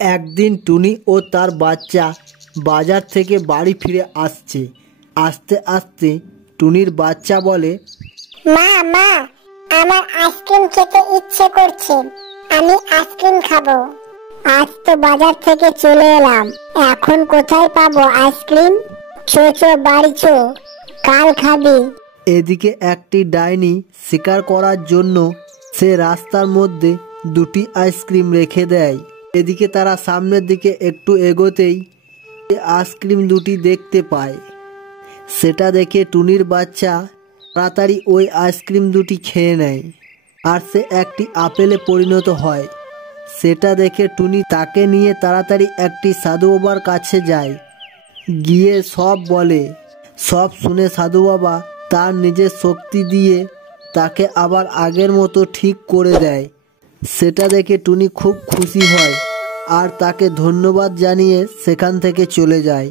একদিন টুনি ও তার বাচ্চা বাজার থেকে বাড়ি ফিরে আসছে। আস্তে আস্তে টুনির বাচ্চা বলে, মা মা, আমার আইসক্রিম খেতে ইচ্ছে করছে, আমি আইসক্রিম খাবো। আজ তো বাজার থেকে চলে এলাম, এখন কোথায় পাবো আইসক্রিম? চো চো বাড়ি চো, কাল খাবি। এদিকে একটি ডাইনি শিকার করার জন্য সে রাস্তার মধ্যে দুটি আইসক্রিম রেখে দেয়। এদিকে তারা সামনের দিকে একটু এগোতেই আইসক্রিম দুটি দেখতে পায়। সেটা দেখে টুনির বাচ্চা তাড়াতাড়ি ওই আইসক্রিম দুটি খেয়ে নেয়, আর সে একটি আপেলে পরিণত হয়। সেটা দেখে টুনি তাকে নিয়ে তাড়াতাড়ি একটি সাধু বাবার কাছে যায়, গিয়ে সব বলে। সব শুনে সাধু বাবা তার নিজের শক্তি দিয়ে তাকে আবার আগের মতো ঠিক করে দেয়। সেটা দেখে টুনি খুব খুশি হয় আর তাকে ধন্যবাদ জানিয়ে সেখান থেকে চলে যায়।